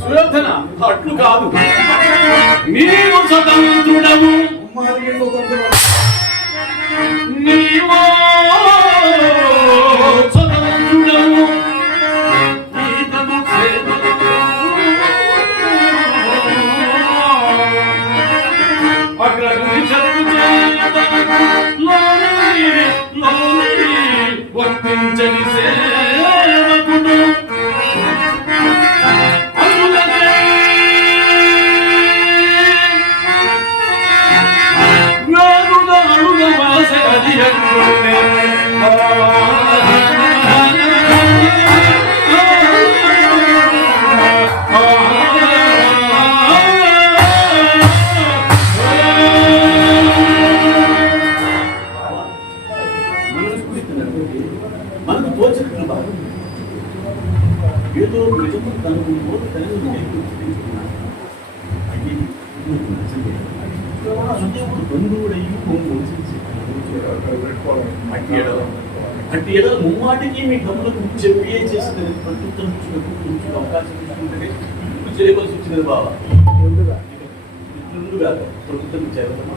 సుయోధన అట్లు కాదు. నీవు స్వతంత్రుడము నీవో స్వతంత్రుడవు. ఈతడు చేతడు. వర్తించని సే మనకు తోచినట్లు బాగా ఏదో నిజము తనకు నోరు తనకు నేర్పించుకున్నాడు అది నీకు నచ్చింది సుదేవుడు బంధువుడయ్యి అట్టి ఎడల ముమ్మాటికి మీ కమ్ములకు చెప్పి ఏం చేసింది ప్రత్యుత్తరం చూసినప్పుడు అవకాశం తీసుకుంటే ఇప్పుడు చేయవలసి వచ్చినది బాబా. ముందుగా. ప్రత్యుత్తరం చేయవలమా